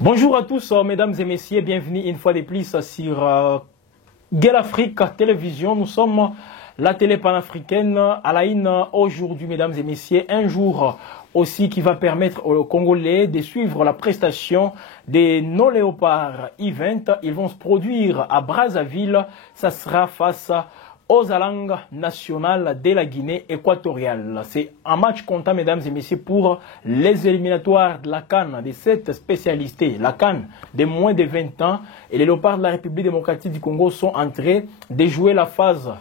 Bonjour à tous, mesdames et messieurs, bienvenue une fois de plus sur Gueule Afrique Télévision. Nous sommes la télé panafricaine à la une aujourd'hui, mesdames et messieurs, un jour aussi qui va permettre aux Congolais de suivre la prestation des non-léopards event. Ils vont se produire à Brazzaville, ça sera face aux Alangues nationales de la Guinée équatoriale. C'est un match comptant, mesdames et messieurs, pour les éliminatoires de la CAN, de cette spécialité, la CAN de moins de 20 ans. Et les léopards de la République démocratique du Congo sont en train de jouer la phase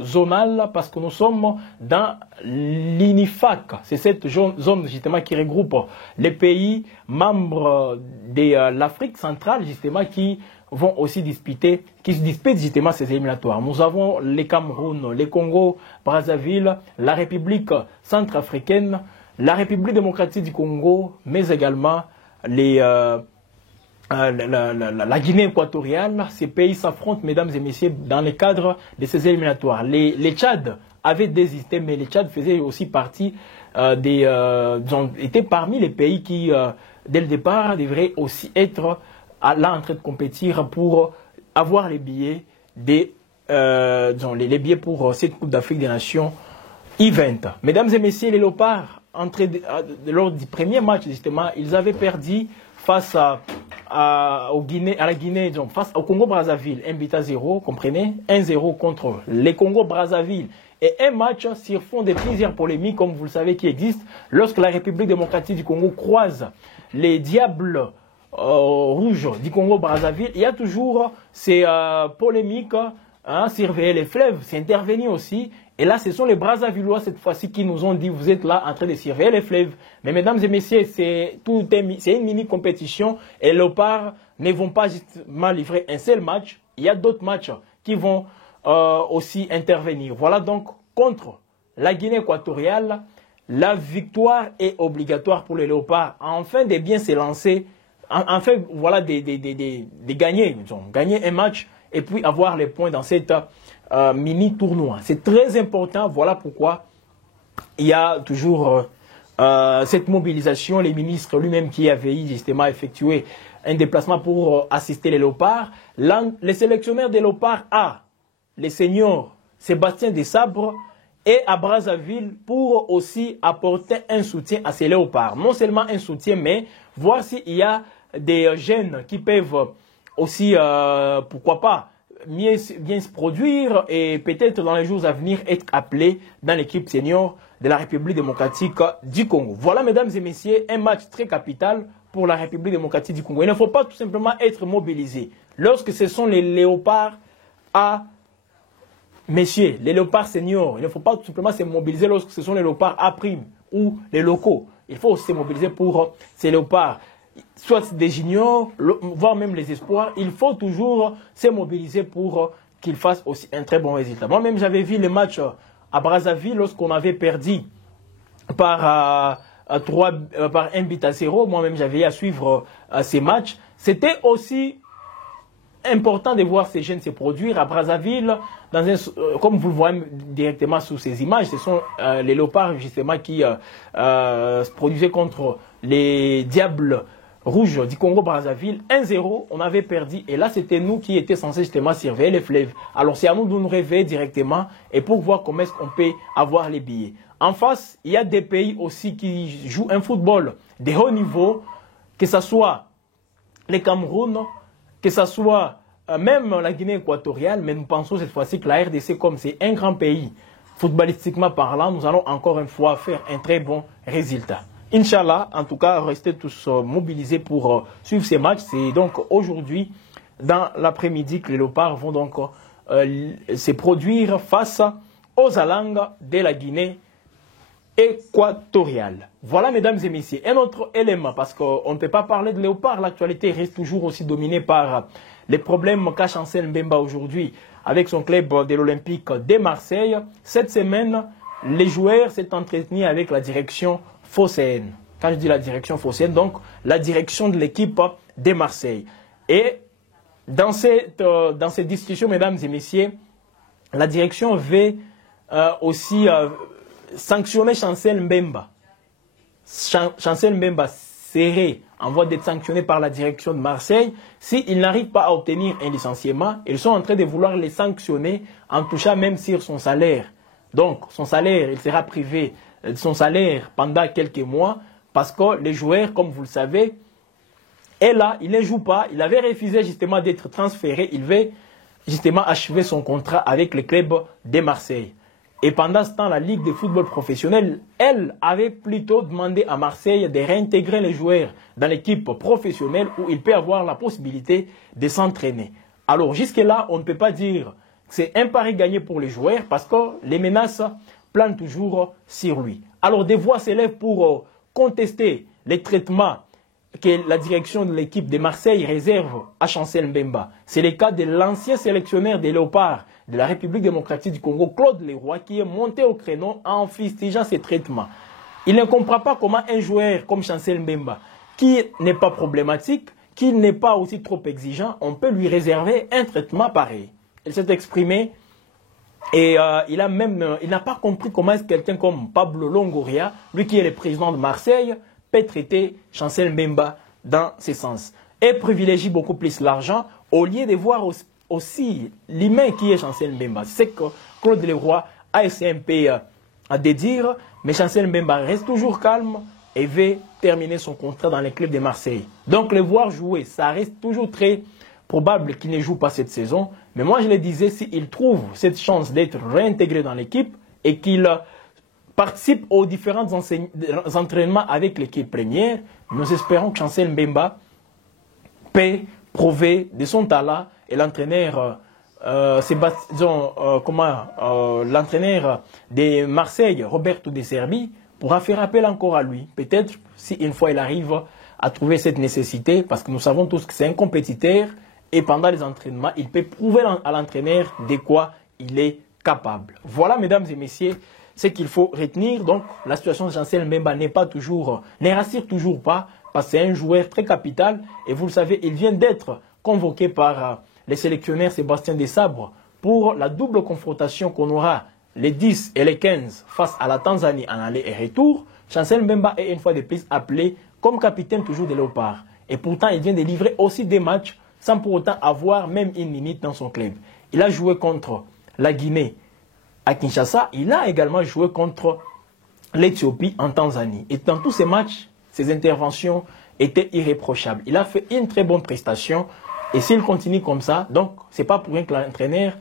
zonale parce que nous sommes dans l'INIFAC. C'est cette zone justement qui regroupe les pays membres de l'Afrique centrale justement qui vont aussi qui se disputent justement ces éliminatoires. Nous avons les Cameroun, les Congo, Brazzaville, la République centrafricaine, la République démocratique du Congo, mais également la Guinée équatoriale. Ces pays s'affrontent, mesdames et messieurs, dans le cadre de ces éliminatoires. Les Tchad avaient désisté, mais les Tchad faisaient aussi partie étaient parmi les pays qui, dès le départ, devraient aussi être là en train de compétir pour avoir les billets les billets pour cette Coupe d'Afrique des Nations event. Mesdames et messieurs, les léopards, lors du premier match, justement, ils avaient perdu face à la Guinée, donc face au Congo-Brazzaville, 1-0, comprenez, 1-0 contre les Congo-Brazzaville. Et un match sur fond de plusieurs polémiques, comme vous le savez, qui existent, lorsque la République démocratique du Congo croise les Diables rouges du Congo-Brazzaville. Il y a toujours ces polémiques, surveiller les fleuves, c'est intervenu aussi. Et là, ce sont les Brazzavillois, cette fois-ci, qui nous ont dit, vous êtes là en train de surveiller les fleuves. Mais mesdames et messieurs, c'est une mini-compétition et les léopards ne vont pas justement livrer un seul match. Il y a d'autres matchs qui vont aussi intervenir. Voilà donc, contre la Guinée équatoriale, la victoire est obligatoire pour les léopards. Enfin de bien se lancer, enfin voilà, de gagner un match et puis avoir les points dans cette mini-tournoi. C'est très important, voilà pourquoi il y a toujours cette mobilisation. Les ministres lui-même qui avaient justement effectué un déplacement pour assister les léopards. Les sélectionneurs des léopards les seniors Sébastien Desabre et à Brazzaville pour aussi apporter un soutien à ces léopards. Non seulement un soutien, mais voir s'il y a des jeunes qui peuvent aussi, pourquoi pas, bien se produire et peut-être dans les jours à venir être appelés dans l'équipe senior de la République démocratique du Congo. Voilà, mesdames et messieurs, un match très capital pour la République démocratique du Congo. Il ne faut pas tout simplement être mobilisé. Lorsque ce sont les léopards messieurs, les léopards seniors, il ne faut pas tout simplement se mobiliser lorsque ce sont les léopards A' ou les locaux. Il faut se mobiliser pour ces léopards, soit des juniors, voire même les espoirs. Il faut toujours se mobiliser pour qu'ils fassent aussi un très bon résultat. Moi-même, j'avais vu les matchs à Brazzaville lorsqu'on avait perdu par 1-0. Moi-même, j'avais à suivre ces matchs. C'était aussi important de voir ces jeunes se produire à Brazzaville, comme vous le voyez directement sous ces images. Ce sont les léopards justement qui se produisaient contre les Diables rouges du Congo-Brazzaville. 1-0, on avait perdu et là c'était nous qui étions censés justement surveiller les fleuves. Alors c'est à nous de nous réveiller directement et pour voir comment est-ce qu'on peut avoir les billets. En face, il y a des pays aussi qui jouent un football de haut niveau, que ce soit les Cameroun, que ce soit même la Guinée équatoriale, mais nous pensons cette fois-ci que la RDC, comme c'est un grand pays, footballistiquement parlant, nous allons encore une fois faire un très bon résultat. Inch'Allah, en tout cas, restez tous mobilisés pour suivre ces matchs. C'est donc aujourd'hui, dans l'après-midi, que les léopards vont donc se produire face aux Alangues de la Guinée équatoriale. Voilà, mesdames et messieurs, un autre élément, parce qu'on ne peut pas parler de léopard, l'actualité reste toujours aussi dominée par les problèmes qu'a Chancel Mbemba aujourd'hui avec son club de l'Olympique de Marseille. Cette semaine, les joueurs s'est entretenu avec la direction phocéenne. Quand je dis la direction phocéenne, donc la direction de l'équipe de Marseille. Et dans cette discussion, mesdames et messieurs, la direction veut aussi sanctionner Chancel Mbemba. Chancel Mbemba serait en voie d'être sanctionné par la direction de Marseille. S'ils n'arrivent pas à obtenir un licenciement, ils sont en train de vouloir les sanctionner en touchant même sur son salaire. Donc, son salaire, il sera privé de son salaire pendant quelques mois parce que les joueurs, comme vous le savez, est là, il ne joue pas. Il avait refusé justement d'être transféré. Il veut justement achever son contrat avec le club de Marseille. Et pendant ce temps, la Ligue de football professionnel, elle, avait plutôt demandé à Marseille de réintégrer les joueurs dans l'équipe professionnelle où il peut avoir la possibilité de s'entraîner. Alors, jusque-là, on ne peut pas dire que c'est un pari gagné pour les joueurs parce que les menaces planent toujours sur lui. Alors, des voix s'élèvent pour contester les traitements que la direction de l'équipe de Marseille réserve à Chancel Mbemba. C'est le cas de l'ancien sélectionneur des Léopards de la République démocratique du Congo, Claude Leroy, qui est monté au créneau en fustigeant ces traitements. Il ne comprend pas comment un joueur comme Chancel Mbemba, qui n'est pas problématique, qui n'est pas aussi trop exigeant, on peut lui réserver un traitement pareil. Il s'est exprimé et il n'a pas compris comment est-ce quelqu'un comme Pablo Longoria, lui qui est le président de Marseille, peut traiter Chancel Mbemba dans ce sens. Et privilégie beaucoup plus l'argent au lieu de voir aussi l'humain qui est Chancel Mbemba. C'est que Claude Leroy a essayé un peu de dire, mais Chancel Mbemba reste toujours calme et veut terminer son contrat dans les clubs de Marseille. Donc le voir jouer, ça reste toujours très probable qu'il ne joue pas cette saison. Mais moi je le disais, s'il trouve cette chance d'être réintégré dans l'équipe et qu'il participe aux différents entraînements avec l'équipe première, nous espérons que Chancel Mbemba peut prouver de son talent et l'entraîneur l'entraîneur de Marseille, Roberto De Zerbi, pourra faire appel encore à lui. Peut-être si une fois il arrive à trouver cette nécessité, parce que nous savons tous que c'est un compétiteur et pendant les entraînements, il peut prouver à l'entraîneur de quoi il est capable. Voilà, mesdames et messieurs, ce qu'il faut retenir. Donc, la situation de Chancel Mbemba ne rassure toujours pas, parce que c'est un joueur très capital. Et vous le savez, il vient d'être convoqué par les sélectionneurs Sébastien Desabre pour la double confrontation qu'on aura les 10 et les 15 face à la Tanzanie en aller et retour. Chancel Mbemba est une fois de plus appelé comme capitaine toujours des Léopards. Et pourtant, il vient de livrer aussi des matchs sans pour autant avoir même une minute dans son club. Il a joué contre la Guinée à Kinshasa. Il a également joué contre l'Éthiopie en Tanzanie. Et dans tous ces matchs, ses interventions étaient irréprochables. Il a fait une très bonne prestation. Et s'il continue comme ça, donc c'est pas pour rien que l'entraîneur,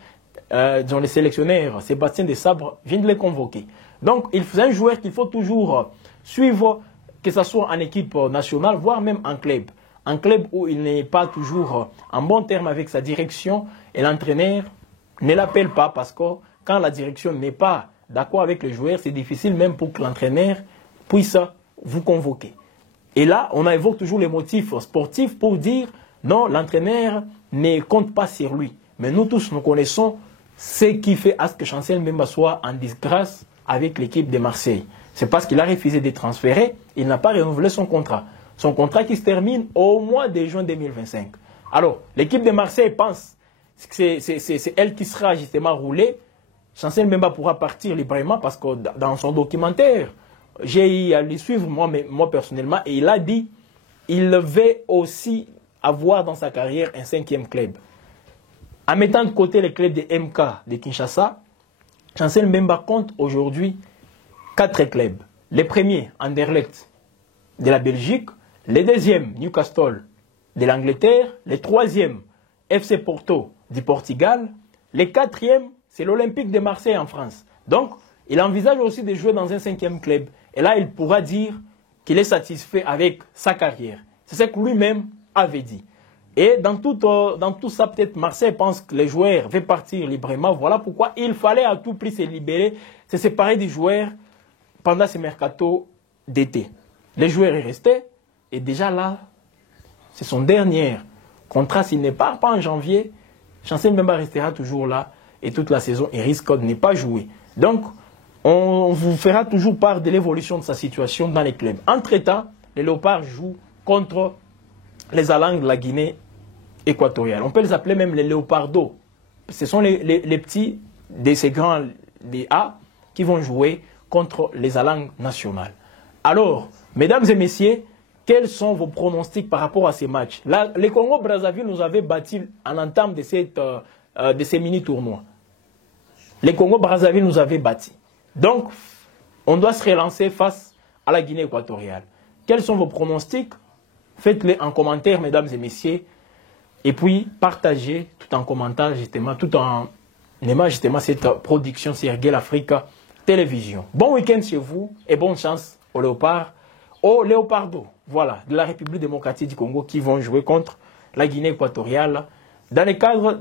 dont le sélectionneur Sébastien Desabre vient de les convoquer. Donc c'est un joueur qu'il faut toujours suivre, que ce soit en équipe nationale, voire même en club. Un club où il n'est pas toujours en bon terme avec sa direction et l'entraîneur ne l'appelle pas parce que quand la direction n'est pas d'accord avec le joueur, c'est difficile même pour que l'entraîneur puisse vous convoquer. Et là, on évoque toujours les motifs sportifs pour dire non, l'entraîneur ne compte pas sur lui. Mais nous tous, nous connaissons ce qui fait à ce que Chancel Mbemba soit en disgrâce avec l'équipe de Marseille. C'est parce qu'il a refusé de transférer, il n'a pas renouvelé son contrat. Son contrat qui se termine au mois de juin 2025. Alors, l'équipe de Marseille pense que c'est elle qui sera justement roulée. Chancel Mbemba pourra partir librement parce que dans son documentaire, j'ai eu à le suivre moi personnellement et il a dit qu'il veut aussi avoir dans sa carrière un 5e club. En mettant de côté les clubs de MK de Kinshasa, Chancel Mbemba compte aujourd'hui 4 clubs. Les premiers, Anderlecht de la Belgique, les deuxièmes, Newcastle de l'Angleterre, les troisièmes, FC Porto du Portugal, les quatrièmes, c'est l'Olympique de Marseille en France. Donc, il envisage aussi de jouer dans un 5e club. Et là, il pourra dire qu'il est satisfait avec sa carrière. C'est ce que lui-même avait dit. Et dans tout ça, peut-être Marseille pense que les joueurs vont partir librement. Voilà pourquoi il fallait à tout prix se libérer, se séparer des joueurs pendant ce mercato d'été. Les joueurs sont restés et déjà là, c'est son dernier contrat. S'il ne part pas en janvier, Chancel Mbemba restera toujours là et toute la saison, il risque de ne pas jouer. Donc, on vous fera toujours part de l'évolution de sa situation dans les clubs. Entre-temps, les Léopards jouent contre les Alangs de la Guinée équatoriale. On peut les appeler même les Léopardos. Ce sont les petits de ces grands des A qui vont jouer contre les Alangs nationales. Alors, mesdames et messieurs, quels sont vos pronostics par rapport à ces matchs? Là, les Congo-Brazzaville nous avait battus en entame de ces mini-tournois. Les Congo-Brazzaville nous avaient battus. Donc, on doit se relancer face à la Guinée équatoriale. Quels sont vos pronostics? Faites-les en commentaire, mesdames et messieurs. Et puis, partagez tout en commentant, justement, tout en aimant justement cette production Serguel Africa Télévision. Bon week-end chez vous et bonne chance aux Léopards, aux Léopardos, voilà, de la République démocratique du Congo qui vont jouer contre la Guinée équatoriale dans le cadre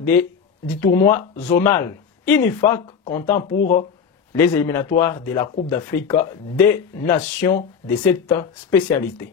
du tournoi zonal INIFAC, comptant pour les éliminatoires de la Coupe d'Afrique des Nations de cette spécialité.